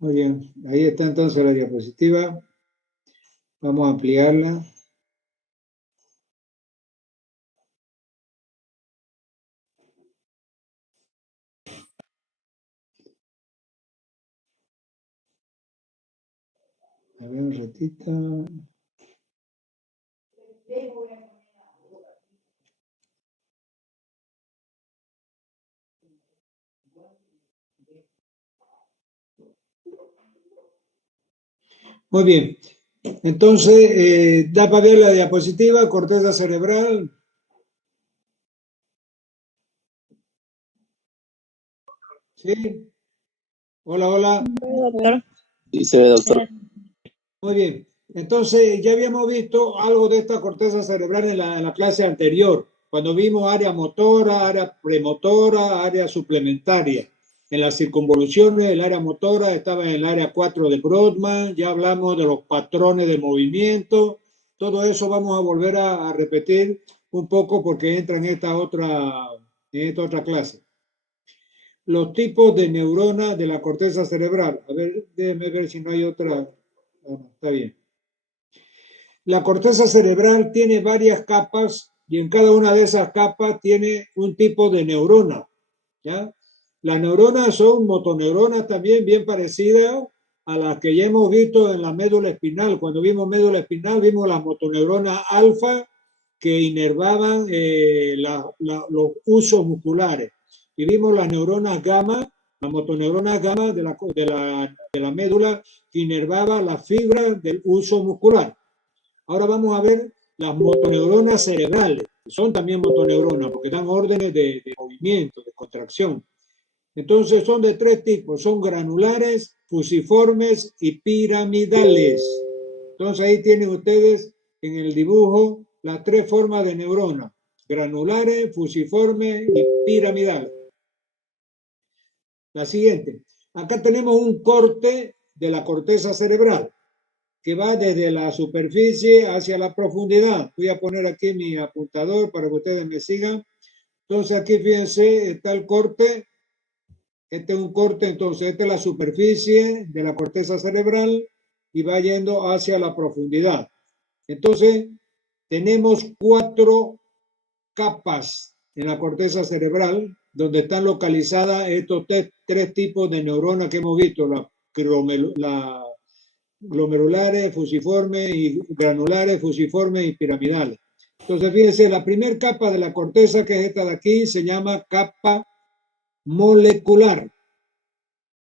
Muy bien, ahí está entonces la diapositiva. Vamos a ampliarla. A ver, un ratito. Muy bien. Entonces, da para ver la diapositiva, corteza cerebral. ¿Sí? Hola, hola. Doctor. Sí, se ve, doctor. Muy bien. Entonces, ya habíamos visto algo de esta corteza cerebral en la clase anterior, cuando vimos área motora, área premotora, área suplementaria. En las circunvoluciones, el área motora estaba en el área 4 de Brodmann, ya hablamos de los patrones de movimiento, todo eso vamos a volver a repetir un poco porque entra en esta otra clase. Los tipos de neuronas de la corteza cerebral. A ver, déjenme ver si no hay otra. Bueno, está bien. La corteza cerebral tiene varias capas y en cada una de esas capas tiene un tipo de neurona, ¿ya? Las neuronas son motoneuronas también bien parecidas a las que ya hemos visto en la médula espinal. Cuando vimos médula espinal vimos las motoneuronas alfa que inervaban los usos musculares. Y vimos las neuronas gamma, las motoneuronas gamma de la médula que inervaba las fibras del uso muscular. Ahora vamos a ver las motoneuronas cerebrales, que son también motoneuronas, porque dan órdenes de movimiento, de contracción. Entonces son de tres tipos, son granulares, fusiformes y piramidales. Entonces ahí tienen ustedes en el dibujo las tres formas de neurona, granulares, fusiformes y piramidales. La siguiente, acá tenemos un corte de la corteza cerebral que va desde la superficie hacia la profundidad. Voy a poner aquí mi apuntador para que ustedes me sigan. Entonces aquí fíjense, está el corte. Este es un corte, entonces esta es la superficie de la corteza cerebral y va yendo hacia la profundidad. Entonces tenemos 4 capas en la corteza cerebral donde están localizadas estos tres tipos de neuronas que hemos visto, la glomerulares, fusiformes y granulares, fusiformes y piramidales. Entonces, fíjense, la primera capa de la corteza, que es esta de aquí, se llama capa molecular.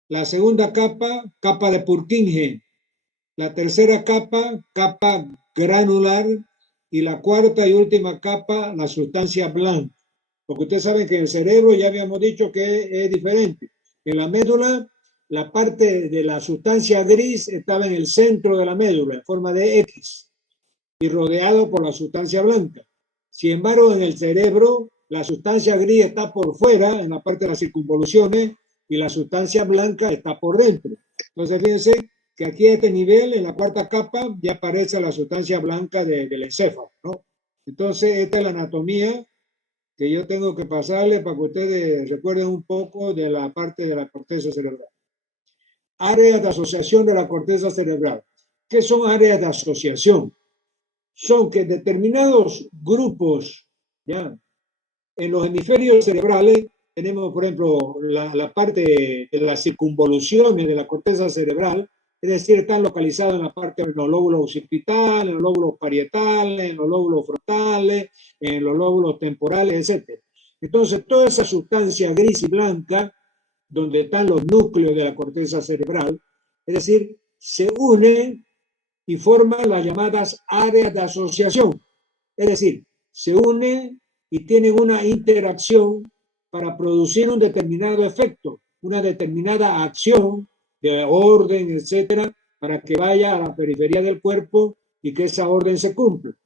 La segunda capa, capa de Purkinje. La tercera capa, capa granular. Y la cuarta y última capa, la sustancia blanca. Porque ustedes saben que en el cerebro ya habíamos dicho que es diferente. En la médula, la parte de la sustancia gris estaba en el centro de la médula, en forma de X, y rodeado por la sustancia blanca. Sin embargo, en el cerebro, la sustancia gris está por fuera, en la parte de las circunvoluciones, y la sustancia blanca está por dentro. Entonces, fíjense que aquí a este nivel, en la cuarta capa, ya aparece la sustancia blanca del encéfalo, ¿no? Entonces, esta es la anatomía que yo tengo que pasarle para que ustedes recuerden un poco de la parte de la corteza cerebral. Áreas de asociación de la corteza cerebral. ¿Qué son áreas de asociación? Son que determinados grupos, ¿ya? En los hemisferios cerebrales tenemos, por ejemplo, la parte de las circunvoluciones de la corteza cerebral, es decir, están localizados en la parte de los lóbulos occipitales, en los lóbulos parietales, en los lóbulos frontales, en los lóbulos temporales, etc. Entonces, toda esa sustancia gris y blanca, donde están los núcleos de la corteza cerebral, es decir, se unen y forman las llamadas áreas de asociación. Es decir, se unen y tienen una interacción para producir un determinado efecto, una determinada acción de orden, etcétera, para que vaya a la periferia del cuerpo y que esa orden se cumpla.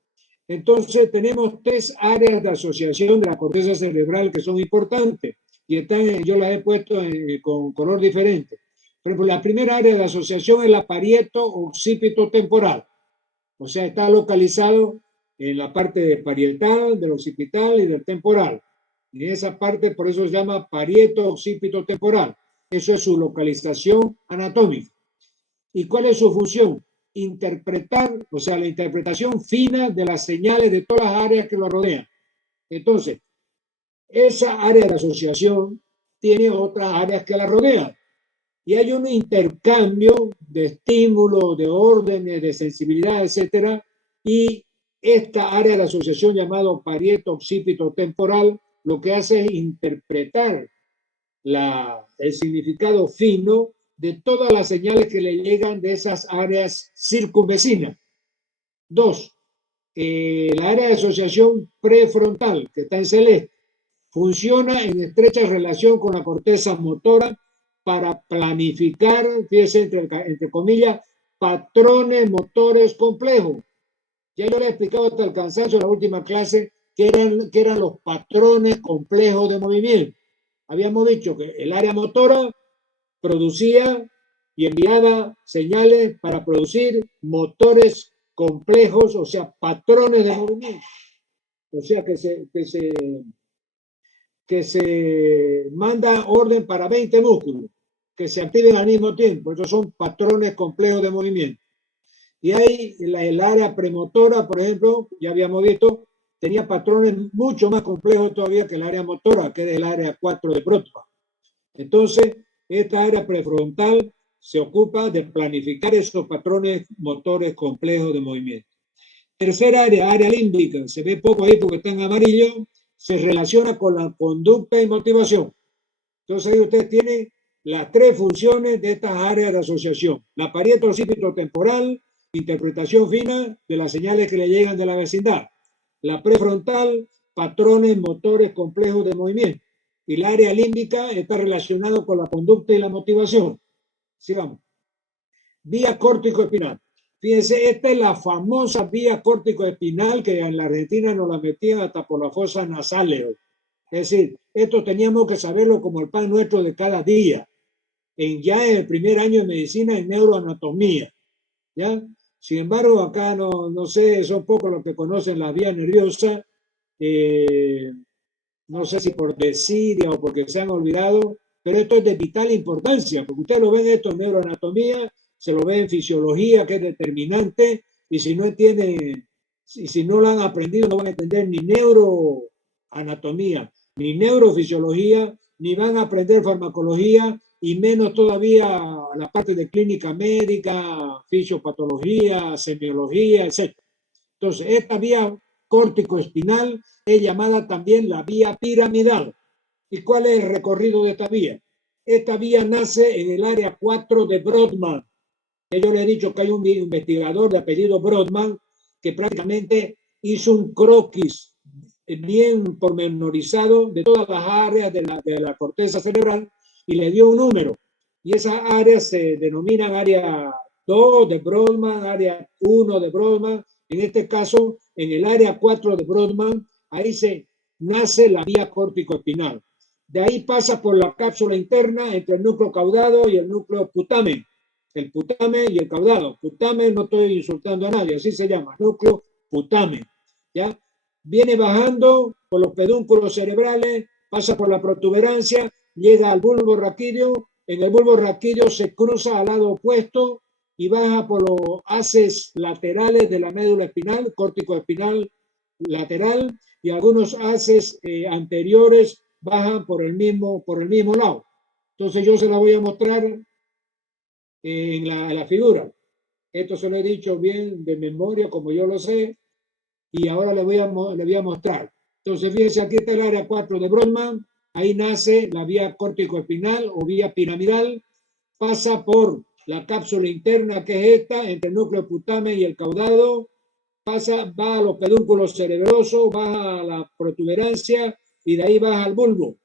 Entonces, tenemos 3 áreas de asociación de la corteza cerebral que son importantes y están, yo las he puesto con color diferente. Por ejemplo, la primera área de asociación es la parieto-occipito temporal, o sea, está localizado en la parte parietal, del occipital y del temporal. Y en esa parte, por eso se llama parieto-occipito temporal. Eso es su localización anatómica. ¿Y cuál es su función? Interpretar, o sea, la interpretación fina de las señales de todas las áreas que lo rodean. Entonces, esa área de asociación tiene otras áreas que la rodean. Y hay un intercambio de estímulos, de órdenes, de sensibilidad, etcétera. Y esta área de la asociación llamado parieto occipito temporal lo que hace es interpretar el significado fino de todas las señales que le llegan de esas áreas circunvecinas. Dos, la área de asociación prefrontal, que está en celeste, funciona en estrecha relación con la corteza motora para planificar, fíjense, entre comillas, patrones motores complejos. Ya yo le he explicado hasta el cansancio en la última clase que eran los patrones complejos de movimiento. Habíamos dicho que el área motora producía y enviaba señales para producir motores complejos, o sea, patrones de movimiento. O sea, que se manda orden para 20 músculos que se activen al mismo tiempo. Estos son patrones complejos de movimiento. Y ahí el área premotora, por ejemplo, ya habíamos visto, tenía patrones mucho más complejos todavía que el área motora, que es el área 4 de Brodmann. Entonces, esta área prefrontal se ocupa de planificar esos patrones motores complejos de movimiento. Tercera área límbica, se ve poco ahí porque está en amarillo, se relaciona con la conducta y motivación. Entonces ahí usted tiene las tres funciones de estas áreas de asociación. La parieto occipito temporal, interpretación fina de las señales que le llegan de la vecindad. La prefrontal, patrones motores complejos de movimiento. Y la área límbica está relacionada con la conducta y la motivación. Sigamos. Vía córtico-espinal. Fíjense, esta es la famosa vía córtico-espinal que en la Argentina nos la metían hasta por las fosas nasales. Es decir, esto teníamos que saberlo como el pan nuestro de cada día. Ya en el primer año de medicina en neuroanatomía. ¿Ya? Sin embargo, acá no sé, son pocos los que conocen la vía nerviosa. No sé si por desidia o porque se han olvidado, pero esto es de vital importancia, porque ustedes lo ven esto en neuroanatomía, se lo ven en fisiología, que es determinante, y si no entienden, si no lo han aprendido, no van a entender ni neuroanatomía, ni neurofisiología, ni van a aprender farmacología, y menos todavía la parte de clínica médica, fisiopatología, semiología, etc. Entonces, esta vía córtico-espinal es llamada también la vía piramidal. ¿Y cuál es el recorrido de esta vía? Esta vía nace en el área 4 de Brodmann. Yo le he dicho que hay un investigador de apellido Brodmann que prácticamente hizo un croquis bien pormenorizado de todas las áreas de la corteza cerebral y le dio un número. Y esas áreas se denominan área 2 de Brodmann, área 1 de Brodmann. En este caso, en el área 4 de Brodmann, ahí se nace la vía córtico-espinal. De ahí pasa por la cápsula interna entre el núcleo caudado y el núcleo putamen. El putamen y el caudado. Putamen, no estoy insultando a nadie, así se llama, núcleo putamen. ¿Ya? Viene bajando por los pedúnculos cerebrales, pasa por la protuberancia, llega al bulbo raquídeo. En el bulbo raquídeo se cruza al lado opuesto y baja por los haces laterales de la médula espinal, córtico espinal lateral, y algunos haces anteriores bajan por el mismo lado. Entonces yo se la voy a mostrar en la figura. Esto se lo he dicho bien de memoria, como yo lo sé, y ahora le voy a mostrar. Entonces, fíjense, aquí está el área 4 de Brodmann, ahí nace la vía córtico-espinal o vía piramidal, pasa por la cápsula interna, que es esta, entre el núcleo putamen y el caudado, va a los pedúnculos cerebrosos, baja a la protuberancia y de ahí baja al bulbo.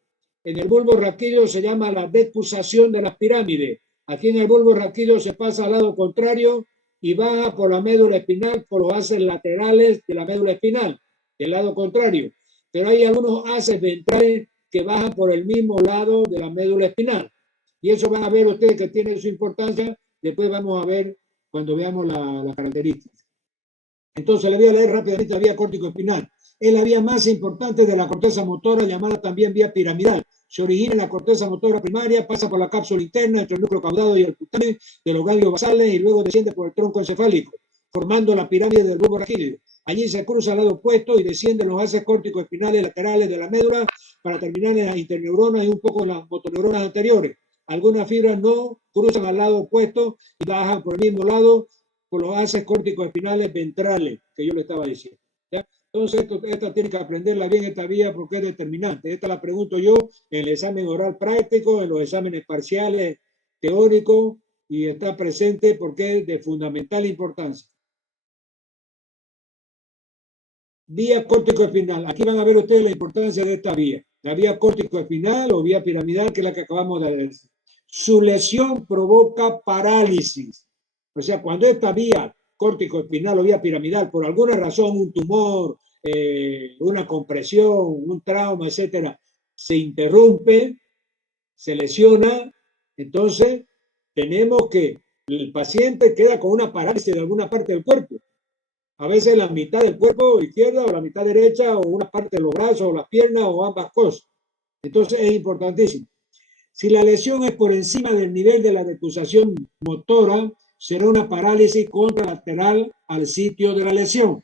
En el bulbo raquídeo se llama la decusación de las pirámides. Aquí en el bulbo raquídeo se pasa al lado contrario y baja por la médula espinal, por los haces laterales de la médula espinal, del lado contrario. Pero hay algunos haces ventrales que bajan por el mismo lado de la médula espinal. Y eso van a ver ustedes que tiene su importancia. Después vamos a ver cuando veamos las características. Entonces le voy a leer rápidamente la vía córtico-espinal. Es la vía más importante de la corteza motora, llamada también vía piramidal. se origina en la corteza motora primaria, pasa por la cápsula interna entre el núcleo caudado y el putamen de los ganglios basales y luego desciende por el tronco encefálico, formando la pirámide del bulbo raquídeo. Allí se cruza al lado opuesto y desciende los haces córticos espinales laterales de la médula para terminar en las interneuronas y un poco en las motoneuronas anteriores. Algunas fibras no cruzan al lado opuesto y bajan por el mismo lado por los haces córticos espinales ventrales, que yo le estaba diciendo. ¿Ya? Entonces, esta tiene que aprenderla bien, esta vía, porque es determinante. Esta la pregunto yo en el examen oral práctico, en los exámenes parciales teóricos, y está presente porque es de fundamental importancia. Vía córtico-espinal. Aquí van a ver ustedes la importancia de esta vía. La vía córtico-espinal o vía piramidal, que es la que acabamos de ver. Su lesión provoca parálisis. O sea, cuando esta vía córtico-espinal o vía piramidal, por alguna razón, un tumor, una compresión, un trauma, etcétera, se interrumpe, se lesiona, entonces tenemos que el paciente queda con una parálisis de alguna parte del cuerpo. A veces la mitad del cuerpo izquierda o la mitad derecha o una parte de los brazos o las piernas o ambas cosas. Entonces es importantísimo. Si la lesión es por encima del nivel de la decusación motora, será una parálisis contralateral al sitio de la lesión.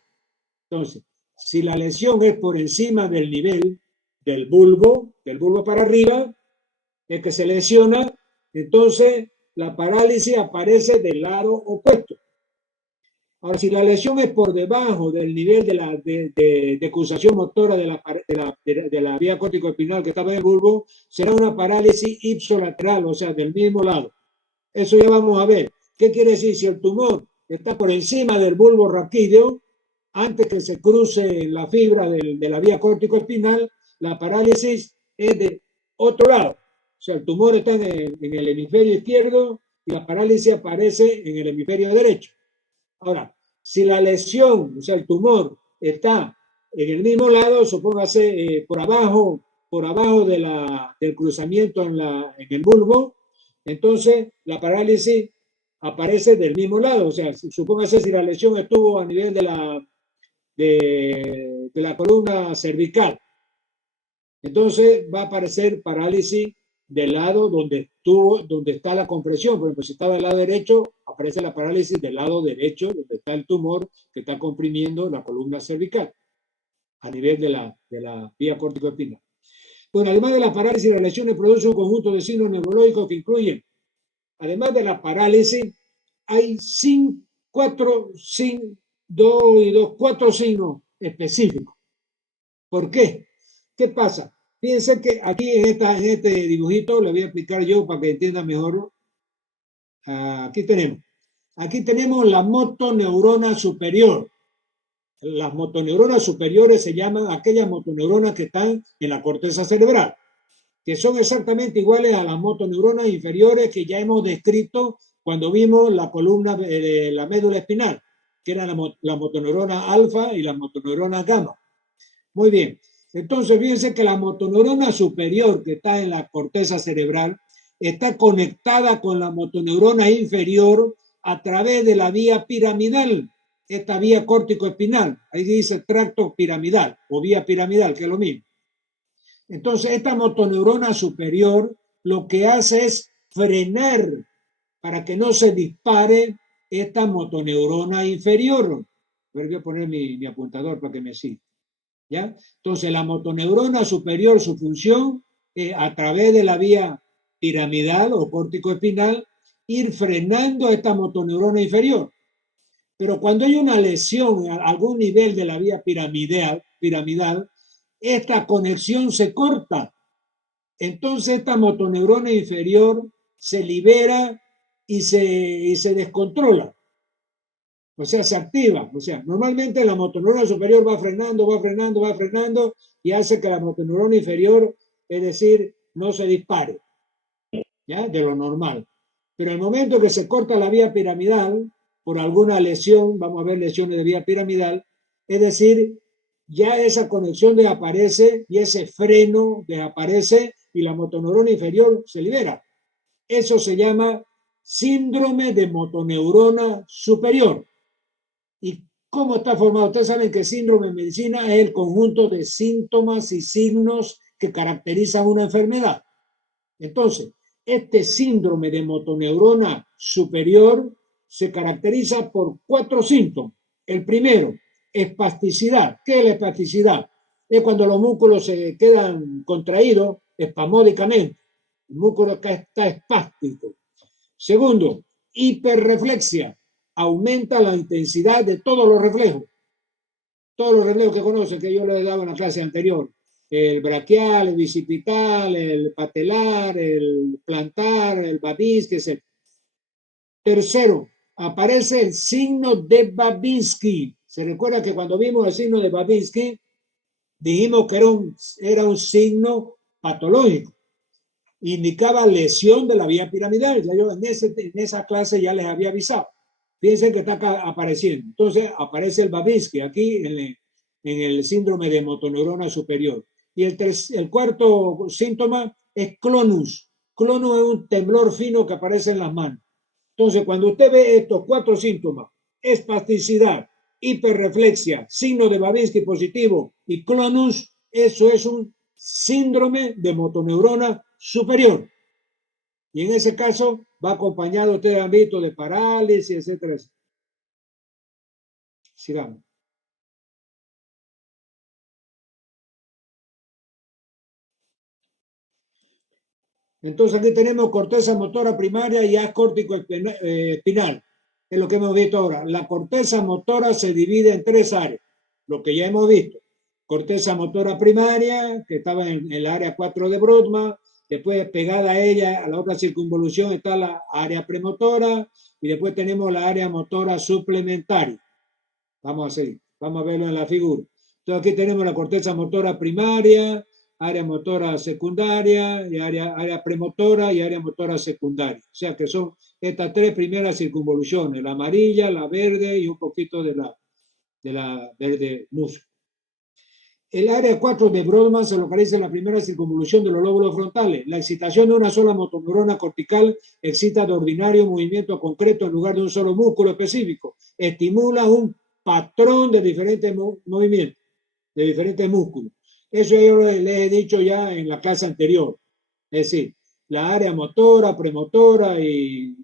Entonces, si la lesión es por encima del nivel del bulbo para arriba, el que se lesiona, entonces la parálisis aparece del lado opuesto. Ahora, si la lesión es por debajo del nivel de la decusación motora de la vía córtico-espinal que estaba en el bulbo, será una parálisis ipsolateral, o sea, del mismo lado. Eso ya vamos a ver. ¿Qué quiere decir? Si el tumor está por encima del bulbo raquídeo, antes que se cruce la fibra de la vía córtico-espinal, la parálisis es de otro lado. O sea, el tumor está en el hemisferio izquierdo y la parálisis aparece en el hemisferio derecho. Ahora, si la lesión, o sea, el tumor, está en el mismo lado, supóngase por abajo del cruzamiento en el bulbo, entonces la parálisis aparece del mismo lado. O sea, supóngase si la lesión estuvo a nivel de la columna cervical, entonces va a aparecer parálisis del lado donde está la compresión. Por ejemplo, si estaba del lado derecho, aparece la parálisis del lado derecho, donde está el tumor que está comprimiendo la columna cervical, a nivel de la vía córtico-espinal. Bueno, además de la parálisis, las lesiones producen un conjunto de signos neurológicos que incluyen, además de la parálisis, hay cuatro signos específicos. ¿Por qué? ¿Qué pasa? Fíjense que aquí en este dibujito le voy a explicar yo para que entiendan mejor. Aquí tenemos la motoneurona superior. Las motoneuronas superiores se llaman aquellas motoneuronas que están en la corteza cerebral, que son exactamente iguales a las motoneuronas inferiores que ya hemos descrito cuando vimos la columna de la médula espinal, que eran la motoneurona alfa y la motoneurona gamma. Muy bien. Entonces, fíjense que la motoneurona superior que está en la corteza cerebral está conectada con la motoneurona inferior a través de la vía piramidal, esta vía córtico-espinal. Ahí dice tracto piramidal o vía piramidal, que es lo mismo. Entonces, esta motoneurona superior lo que hace es frenar para que no se dispare esta motoneurona inferior. Voy a poner mi apuntador para que me siga. ¿Ya? Entonces, la motoneurona superior, su función es, a través de la vía piramidal o córtico-espinal, ir frenando a esta motoneurona inferior. Pero cuando hay una lesión a algún nivel de la vía piramidal, esta conexión se corta. Entonces, esta motoneurona inferior se libera y se descontrola. O sea, se activa. O sea, normalmente la motoneurona superior va frenando y hace que la motoneurona inferior, es decir, no se dispare, ¿ya? De lo normal. Pero en el momento que se corta la vía piramidal, por alguna lesión, vamos a ver lesiones de vía piramidal, es decir, ya esa conexión desaparece y ese freno desaparece y la motoneurona inferior se libera. Eso se llama síndrome de motoneurona superior. ¿Y cómo está formado? Ustedes saben que síndrome en medicina es el conjunto de síntomas y signos que caracterizan una enfermedad. Entonces, este síndrome de motoneurona superior se caracteriza por 4 síntomas. El primero, espasticidad. ¿Qué es la espasticidad? Es cuando los músculos se quedan contraídos espasmódicamente. El músculo está espástico. Segundo, hiperreflexia. Aumenta la intensidad de todos los reflejos. Todos los reflejos que conocen, que yo les he dado en la clase anterior. El braquial, el bicipital, el patelar, el plantar, el Babinski, etc. Tercero, aparece el signo de Babinski. Se recuerda que cuando vimos el signo de Babinski, dijimos que era un signo patológico. Indicaba lesión de la vía piramidal. Ya yo en esa clase ya les había avisado. Fíjense que está acá apareciendo. Entonces aparece el Babinski aquí en el síndrome de motoneurona superior. Y el cuarto síntoma es clonus. Clonus es un temblor fino que aparece en las manos. Entonces, cuando usted ve estos 4 síntomas, espasticidad, hiperreflexia, signo de Babinski positivo y clonus, eso es un síndrome de motoneurona superior. Y en ese caso va acompañado, ustedes han visto, de parálisis, etcétera. Sigamos. Entonces aquí tenemos corteza motora primaria y haz córtico espinal. Es lo que hemos visto ahora. La corteza motora se divide en 3 áreas, lo que ya hemos visto. Corteza motora primaria, que estaba en el área 4 de Brodmann. Después, pegada a ella, a la otra circunvolución, está la área premotora. Y después tenemos la área motora suplementaria. Vamos a verlo en la figura. Entonces aquí tenemos la corteza motora primaria, área motora secundaria, y área premotora y área motora secundaria. O sea que son estas 3 primeras circunvoluciones, la amarilla, la verde y un poquito de la verde musgo. El área 4 de Brodmann se localiza en la primera circunvolución de los lóbulos frontales. La excitación de una sola motoneurona cortical excita de ordinario movimiento concreto en lugar de un solo músculo específico. Estimula un patrón de diferentes movimientos, de diferentes músculos. Eso yo les he dicho ya en la clase anterior. Es decir, la área motora, premotora y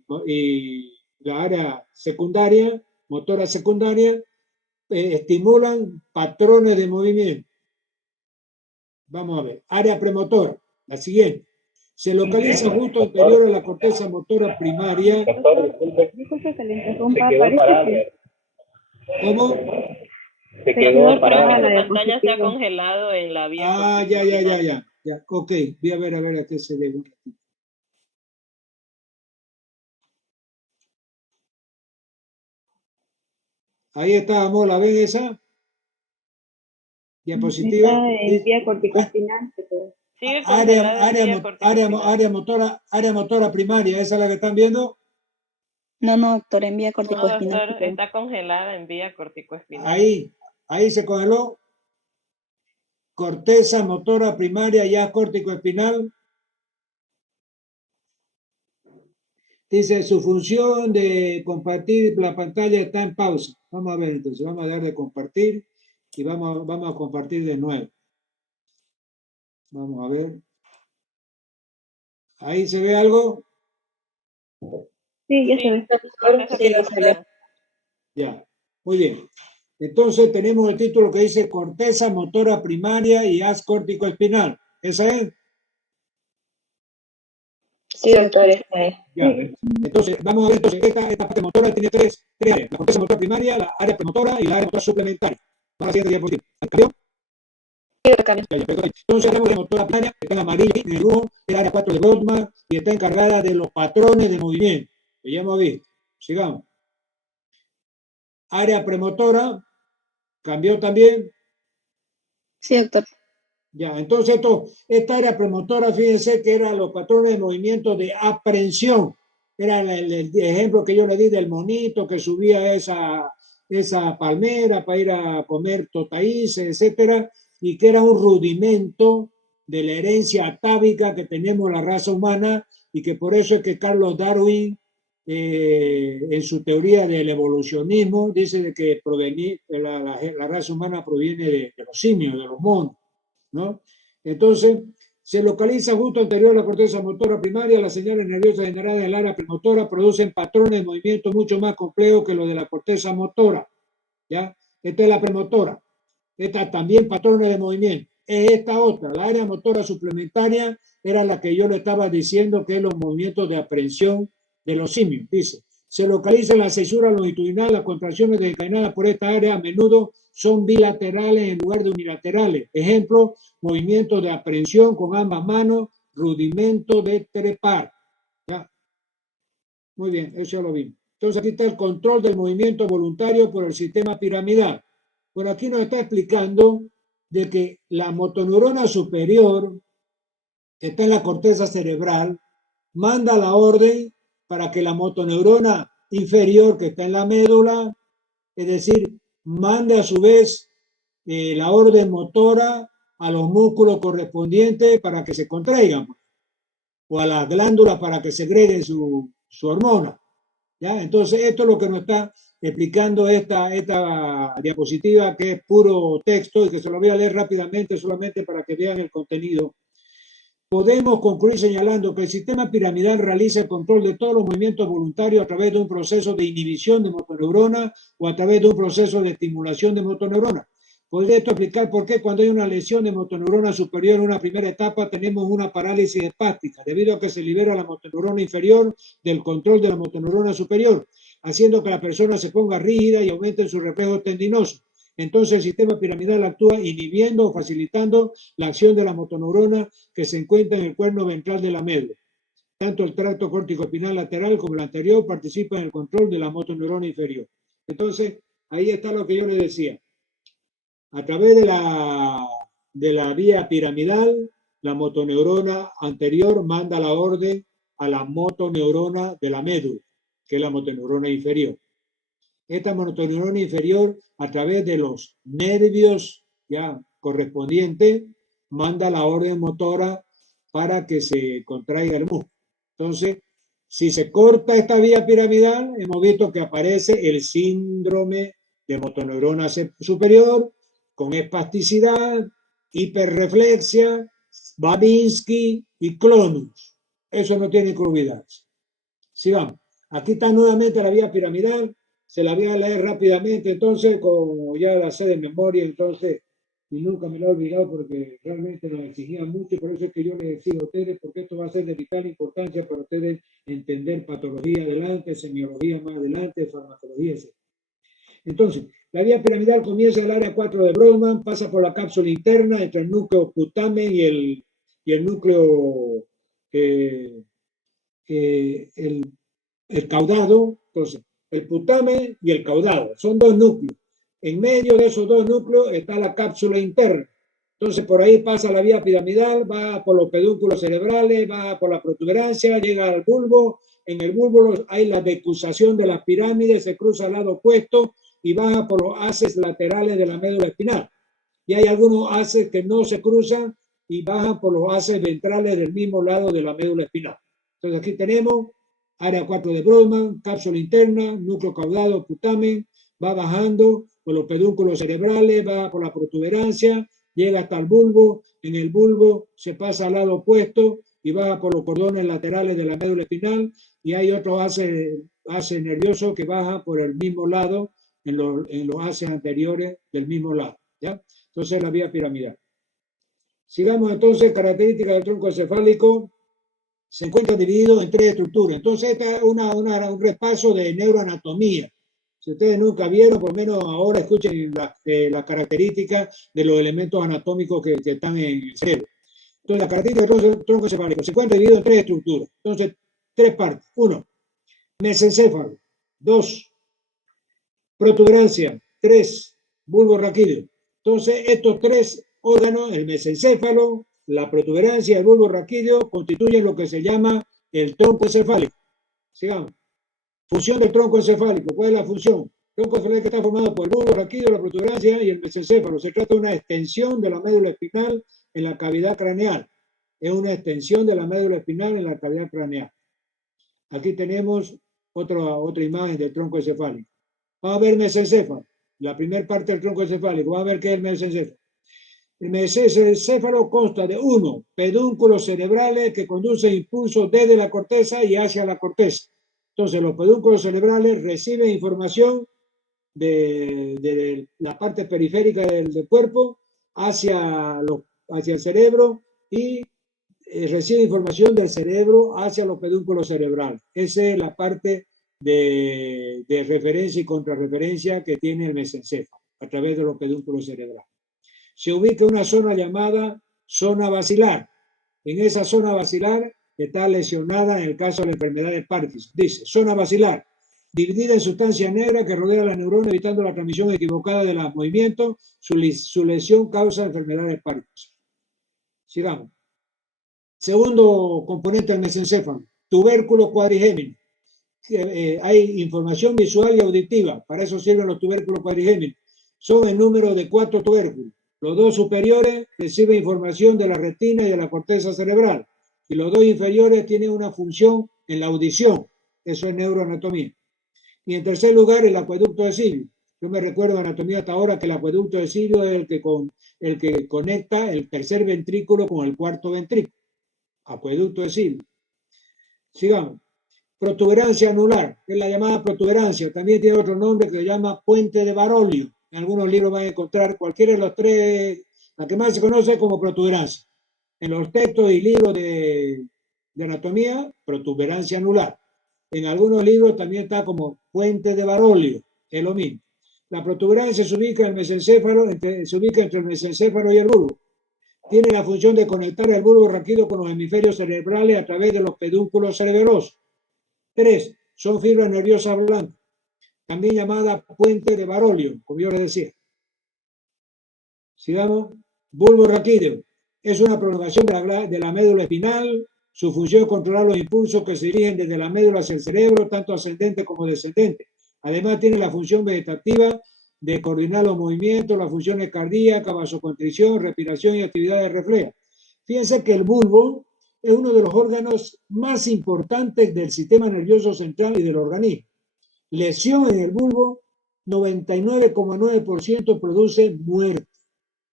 la área secundaria, motora secundaria, estimulan patrones de movimiento. Vamos a ver, área premotora, la siguiente. Se localiza justo anterior a la corteza motora primaria. Disculpe que le interrumpa, parece que... ¿Cómo? Se quedó parada la pantalla, se ha congelado en la vía. Ya. Ok, voy a ver a qué se debe. Ahí está, amor, ¿la ven esa? Diapositiva. Está en vía corticoespinal. Sigue congelada área motora primaria, ¿esa es la que están viendo? No, doctor, en vía No, corticoespinal. doctor, está congelada en vía corticoespinal. Ahí se congeló. Corteza motora primaria ya corticoespinal. Dice, su función de compartir la pantalla está en pausa. Vamos a ver entonces, vamos a dar de compartir y vamos a compartir de nuevo. Vamos a ver. ¿Ahí se ve algo? Sí, ya se ve. Sí, ya se ve. Ya, muy bien. Entonces tenemos el título que dice corteza motora primaria y haz córtico-espinal. ¿Esa es? Sí, doctor, esa es. Ya. Entonces, vamos a ver, entonces, esta parte motora tiene tres áreas. La corteza motora primaria, la área premotora y la área motora suplementaria. Vamos a la siguiente diapositiva. ¿Cambió? Sí, doctor. Entonces tenemos la motora primaria, que está en amarillo, en el rojo, el área 4 de Brodmann y está encargada de los patrones de movimiento, que ya hemos visto. Sigamos. Área premotora, cambió también. Sí, doctor. Ya, entonces esta área premotora, fíjense que eran los patrones de movimiento de aprehensión. Era el ejemplo que yo le di del monito que subía esa palmera para ir a comer totaíces, etcétera, y que era un rudimento de la herencia atávica que tenemos la raza humana y que por eso es que Carlos Darwin, en su teoría del evolucionismo, dice de que la raza humana proviene de los simios, de los monos, ¿no? Entonces, se localiza justo anterior a la corteza motora primaria, las señales nerviosas generadas en el área premotora producen patrones de movimiento mucho más complejos que los de la corteza motora, ¿ya? Esta es la premotora. Esta también patrones de movimiento. Es esta otra, la área motora suplementaria era la que yo le estaba diciendo que es los movimientos de aprehensión de los simios. Dice, se localiza en la cesura longitudinal, las contracciones desencadenadas por esta área a menudo son bilaterales en lugar de unilaterales. Ejemplo, movimientos de aprehensión con ambas manos, rudimento de trepar. ¿Ya? Muy bien, eso ya lo vimos. Entonces aquí está el control del movimiento voluntario por el sistema piramidal. Bueno, aquí nos está explicando de que la motoneurona superior, que está en la corteza cerebral, manda la orden para que la motoneurona inferior, que está en la médula, es decir, mande a su vez la orden motora a los músculos correspondientes para que se contraigan, o a las glándulas para que segreguen su hormona. ¿Ya? Entonces, esto es lo que nos está explicando esta diapositiva, que es puro texto y que se lo voy a leer rápidamente solamente para que vean el contenido. Podemos concluir señalando que el sistema piramidal realiza el control de todos los movimientos voluntarios a través de un proceso de inhibición de motoneurona o a través de un proceso de estimulación de motoneurona. ¿Podría esto explicar por qué cuando hay una lesión de motoneurona superior en una primera etapa tenemos una parálisis espástica, debido a que se libera la motoneurona inferior del control de la motoneurona superior, haciendo que la persona se ponga rígida y aumente sus reflejos tendinosos? Entonces el sistema piramidal actúa inhibiendo o facilitando la acción de la motoneurona que se encuentra en el cuerno ventral de la médula. Tanto el tracto córtico-espinal lateral como el anterior participan en el control de la motoneurona inferior. Entonces, ahí está lo que yo les decía. A través de la vía piramidal, la motoneurona anterior manda la orden a la motoneurona de la médula, que es la motoneurona inferior. Esta motoneurona inferior, a través de los nervios ya correspondientes, manda la orden motora para que se contraiga el músculo. Entonces, si se corta esta vía piramidal, hemos visto que aparece el síndrome de motoneurona superior con espasticidad, hiperreflexia, Babinski y clonus. Eso no tiene que olvidarse. Sigamos. Aquí está nuevamente la vía piramidal. Se la voy a leer rápidamente, entonces, como ya la sé de memoria, entonces, y nunca me la he olvidado porque realmente nos exigía mucho, y por eso es que yo les decía a ustedes, porque esto va a ser de vital importancia para ustedes entender patología adelante, semiología más adelante, farmacología, etc. Entonces, la vía piramidal comienza en el área 4 de Brodmann, pasa por la cápsula interna entre el núcleo putamen y el núcleo, el caudado. Entonces, el putamen y el caudado son dos núcleos. En medio de esos dos núcleos está la cápsula interna. Entonces, por ahí pasa la vía piramidal, va por los pedúnculos cerebrales, va por la protuberancia, llega al bulbo. En el bulbo hay la decusación de las pirámides, se cruza al lado opuesto y baja por los haces laterales de la médula espinal. Y hay algunos haces que no se cruzan y bajan por los haces ventrales del mismo lado de la médula espinal. Entonces, aquí tenemos área 4 de Brodmann, cápsula interna, núcleo caudado, putamen, va bajando por los pedúnculos cerebrales, va por la protuberancia, llega hasta el bulbo, en el bulbo se pasa al lado opuesto y baja por los cordones laterales de la médula espinal, y hay otro hace nervioso que baja por el mismo lado, en los haces anteriores del mismo lado, ¿ya? Entonces la vía piramidal. Sigamos entonces, características del tronco encefálico. Se encuentra dividido en tres estructuras. Entonces, esta es un repaso de neuroanatomía. Si ustedes nunca vieron, por lo menos ahora escuchen las características de los elementos anatómicos que están en el cerebro. Entonces, la característica del tronco encefálico se encuentra dividido en tres estructuras. Entonces, tres partes. 1, mesencéfalo. 2, protuberancia. 3, bulbo raquídeo. Entonces, estos tres órganos, el mesencéfalo, la protuberancia y el bulbo raquídeo, constituyen lo que se llama el tronco encefálico. Sigamos. Función del tronco encefálico. ¿Cuál es la función? El tronco encefálico está formado por el bulbo raquídeo, la protuberancia y el mesencéfalo. Se trata de una extensión de la médula espinal en la cavidad craneal. Es una extensión de la médula espinal en la cavidad craneal. Aquí tenemos otra imagen del tronco encefálico. Vamos a ver mesencéfalo. La primera parte del tronco encefálico. Vamos a ver qué es el mesencéfalo. El mesencéfalo consta de 1, pedúnculos cerebrales que conducen impulsos desde la corteza y hacia la corteza. Entonces, los pedúnculos cerebrales reciben información de la parte periférica del cuerpo hacia el cerebro y recibe información del cerebro hacia los pedúnculos cerebrales. Esa es la parte de referencia y contrarreferencia que tiene el mesencéfalo a través de los pedúnculos cerebrales. Se ubica una zona llamada zona basilar. En esa zona basilar está lesionada en el caso de la enfermedad de Parkinson. Dice, zona basilar, dividida en sustancia negra que rodea la neurona evitando la transmisión equivocada de los movimientos. Su lesión causa enfermedad de Parkinson. Sigamos. Segundo componente del mesencéfalo, tubérculo cuadrigémino. Hay información visual y auditiva, para eso sirven los tubérculos cuadrigéminos. Son el número de 4 tubérculos. Los 2 superiores reciben información de la retina y de la corteza cerebral, y los 2 inferiores tienen una función en la audición. Eso es neuroanatomía. Y en tercer lugar, el acueducto de Silvio. Yo me recuerdo en anatomía hasta ahora que el acueducto de Silvio es el que conecta el tercer ventrículo con el cuarto ventrículo. Acueducto de Silvio. Sigamos. Protuberancia anular, es la llamada protuberancia. También tiene otro nombre que se llama puente de Barolio. En algunos libros van a encontrar cualquiera de los 3, la que más se conoce como protuberancia. En los textos y libros de anatomía, protuberancia anular. En algunos libros también está como puente de Barolio, es lo mismo. La protuberancia se ubica en el mesencéfalo, se ubica entre el mesencéfalo y el bulbo. Tiene la función de conectar el bulbo raquídeo con los hemisferios cerebrales a través de los pedúnculos cerebelosos. 3. Son fibras nerviosas blancas, también llamada puente de Barolio, como yo les decía. Sigamos. Bulbo raquídeo. Es una prolongación de la médula espinal. Su función es controlar los impulsos que se dirigen desde la médula hacia el cerebro, tanto ascendente como descendente. Además, tiene la función vegetativa de coordinar los movimientos, las funciones cardíacas, vasoconstricción, respiración y actividades reflejas. Fíjense que el bulbo es uno de los órganos más importantes del sistema nervioso central y del organismo. Lesión en el bulbo, 99,9% produce muerte.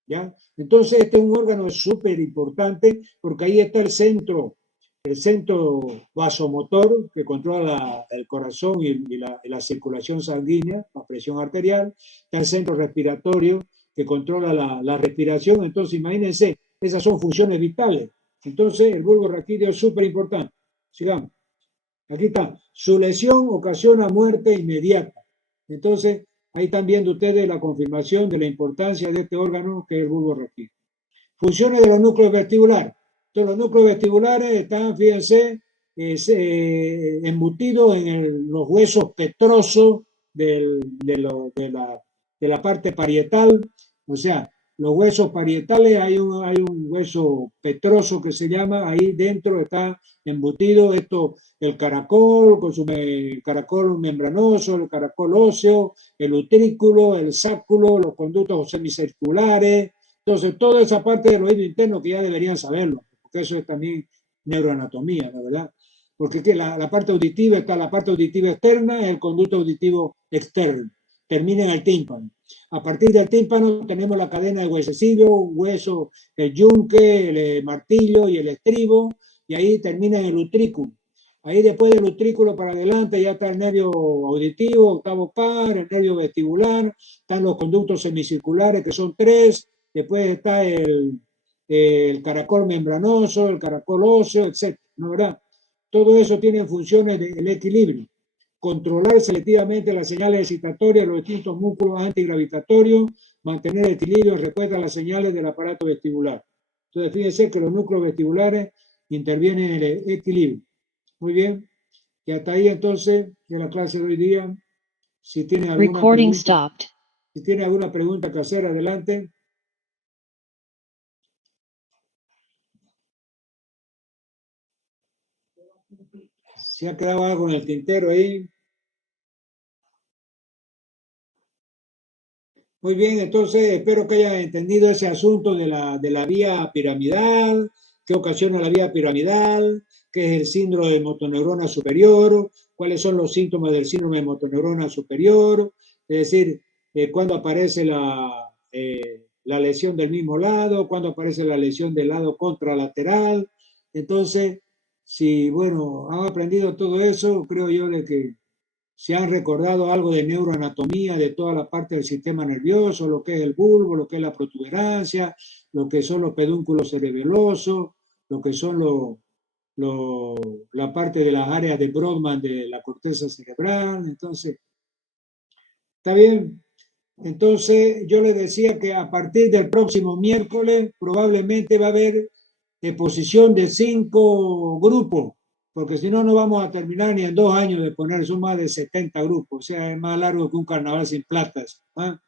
¿Ya? Entonces, este es un órgano súper importante porque ahí está el centro vasomotor que controla el corazón y la circulación sanguínea, la presión arterial. Está el centro respiratorio que controla la respiración. Entonces, imagínense, esas son funciones vitales. Entonces, el bulbo raquídeo es súper importante. Sigamos. Aquí está. Su lesión ocasiona muerte inmediata. Entonces, ahí están viendo ustedes la confirmación de la importancia de este órgano que es el bulbo raquídeo. Funciones de los núcleos vestibulares. Entonces, los núcleos vestibulares están, fíjense, embutidos en los huesos petrosos de la parte parietal. O sea, los huesos parietales, hay un hueso petroso que se llama, ahí dentro está embutido el caracol, con su caracol membranoso, el caracol óseo, el utrículo, el sáculo, los conductos semicirculares. Entonces, toda esa parte del oído interno que ya deberían saberlo, porque eso es también neuroanatomía, ¿la verdad? Porque la parte auditiva está la parte auditiva externa y el conducto auditivo externo. Termina en el tímpano. A partir del tímpano tenemos la cadena de huesecillo, hueso, el yunque, el martillo y el estribo, y ahí termina en el utrículo. Ahí después del utrículo para adelante ya está el nervio auditivo, octavo par, el nervio vestibular, están los conductos semicirculares que son 3, después está el caracol membranoso, el caracol óseo, etc. ¿No, verdad? Todo eso tiene funciones del equilibrio. Controlar selectivamente las señales excitatorias, los distintos músculos antigravitatorios, mantener el equilibrio en respuesta a las señales del aparato vestibular. Entonces, fíjense que los núcleos vestibulares intervienen en el equilibrio. Muy bien. Y hasta ahí, entonces, de la clase de hoy día. Si tiene alguna pregunta que hacer, adelante. ¿Se ha quedado algo en el tintero ahí? Muy bien, entonces espero que hayan entendido ese asunto de la vía piramidal, qué ocasiona la vía piramidal, qué es el síndrome de motoneurona superior, cuáles son los síntomas del síndrome de motoneurona superior, es decir, cuándo aparece la lesión del mismo lado, cuándo aparece la lesión del lado contralateral. Entonces, si, bueno, han aprendido todo eso, creo yo de que se han recordado algo de neuroanatomía, de toda la parte del sistema nervioso, lo que es el bulbo, lo que es la protuberancia, lo que son los pedúnculos cerebelosos, lo que son la parte de las áreas de Brodmann de la corteza cerebral. Entonces, ¿está bien? Entonces, yo les decía que a partir del próximo miércoles probablemente va a haber exposición de 5 grupos, porque si no, no vamos a terminar ni en 2 años de poner, son más de 70 grupos, o sea, es más largo que un carnaval sin platas. ¿Ah?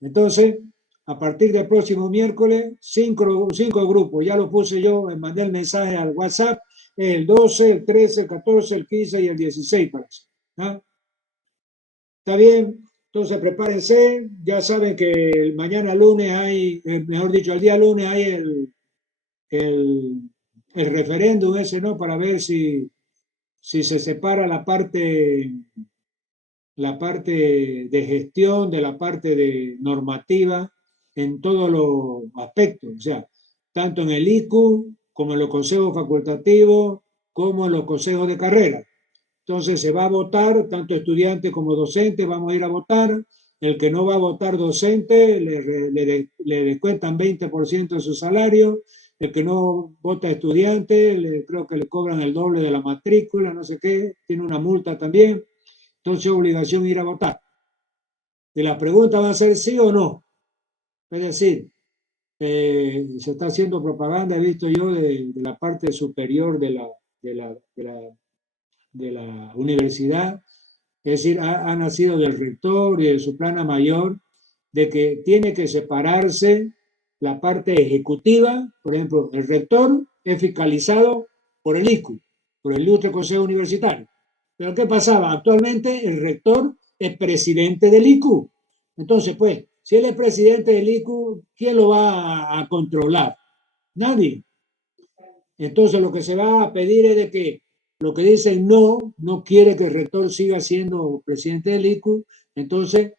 Entonces, a partir del próximo miércoles, 5 grupos, ya lo puse yo, mandé el mensaje al WhatsApp, el 12, el 13, el 14, el 15 y el 16 parece. ¿Ah? ¿Está bien? Entonces prepárense, ya saben que mañana lunes hay, mejor dicho, el día lunes hay el referéndum ese, ¿no? Para ver si se separa la parte de gestión de la parte de normativa en todos los aspectos, o sea, tanto en el ICU como en los consejos facultativos, como en los consejos de carrera. Entonces se va a votar, tanto estudiantes como docentes, vamos a ir a votar. El que no va a votar docente, le descuentan 20% de su salario. El que no vota estudiante, creo que le cobran el doble de la matrícula, no sé qué, tiene una multa también. Entonces, obligación ir a votar. Y la pregunta va a ser sí o no. Es decir, se está haciendo propaganda, he visto yo, de la parte superior de la universidad, es decir, ha nacido del rector y de su plana mayor, de que tiene que separarse la parte ejecutiva. Por ejemplo, el rector es fiscalizado por el ICU, por el Ilustre Consejo Universitario. Pero ¿qué pasaba? Actualmente el rector es presidente del ICU. Entonces, pues, si él es presidente del ICU, ¿quién lo va a controlar? Nadie. Entonces, lo que se va a pedir es de que lo que dicen no quiere que el rector siga siendo presidente del ICU. Entonces,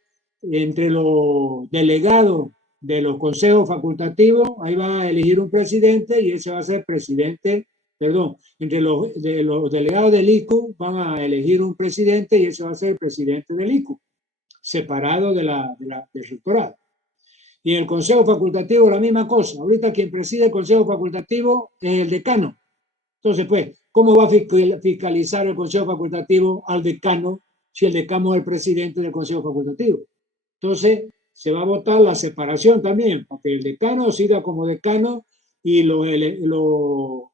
entre los delegados de los consejos facultativos, ahí va a elegir un presidente y ese va a ser presidente, perdón, entre los delegados del ICU van a elegir un presidente y ese va a ser el presidente del ICU, separado del rectorado. Y en el consejo facultativo la misma cosa. Ahorita quien preside el consejo facultativo es el decano. Entonces, pues, ¿cómo va a fiscalizar el consejo facultativo al decano si el decano es el presidente del consejo facultativo? Entonces, se va a votar la separación también, para que el decano siga como decano y lo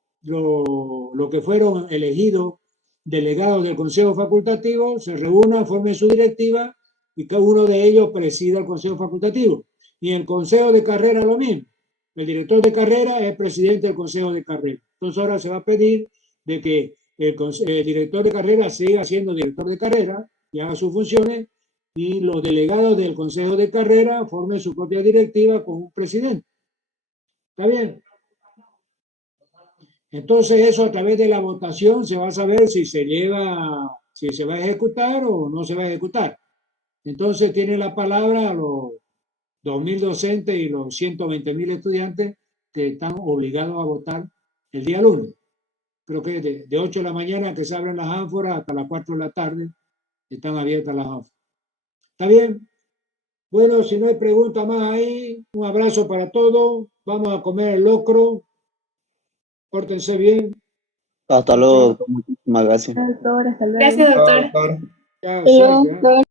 que fueron elegidos delegados del consejo facultativo se reúnan, formen su directiva y cada uno de ellos presida el consejo facultativo. Y en el consejo de carrera lo mismo. El director de carrera es presidente del consejo de carrera. Entonces ahora se va a pedir de que el director de carrera siga siendo director de carrera y haga sus funciones y los delegados del consejo de carrera formen su propia directiva con un presidente. ¿Está bien? Entonces eso a través de la votación se va a saber si se va a ejecutar o no se va a ejecutar. Entonces tiene la palabra a los 2.000 docentes y los 120.000 estudiantes que están obligados a votar el día lunes. Creo que de 8 de la mañana que se abren las ánforas hasta las 4 de la tarde están abiertas las ánforas. ¿Está bien? Bueno, si no hay pregunta más ahí, un abrazo para todos. Vamos a comer el locro. Pórtense bien. Hasta luego, doctor. Muchísimas gracias. Doctor, hasta luego. Gracias, doctor. Chao, Sergio.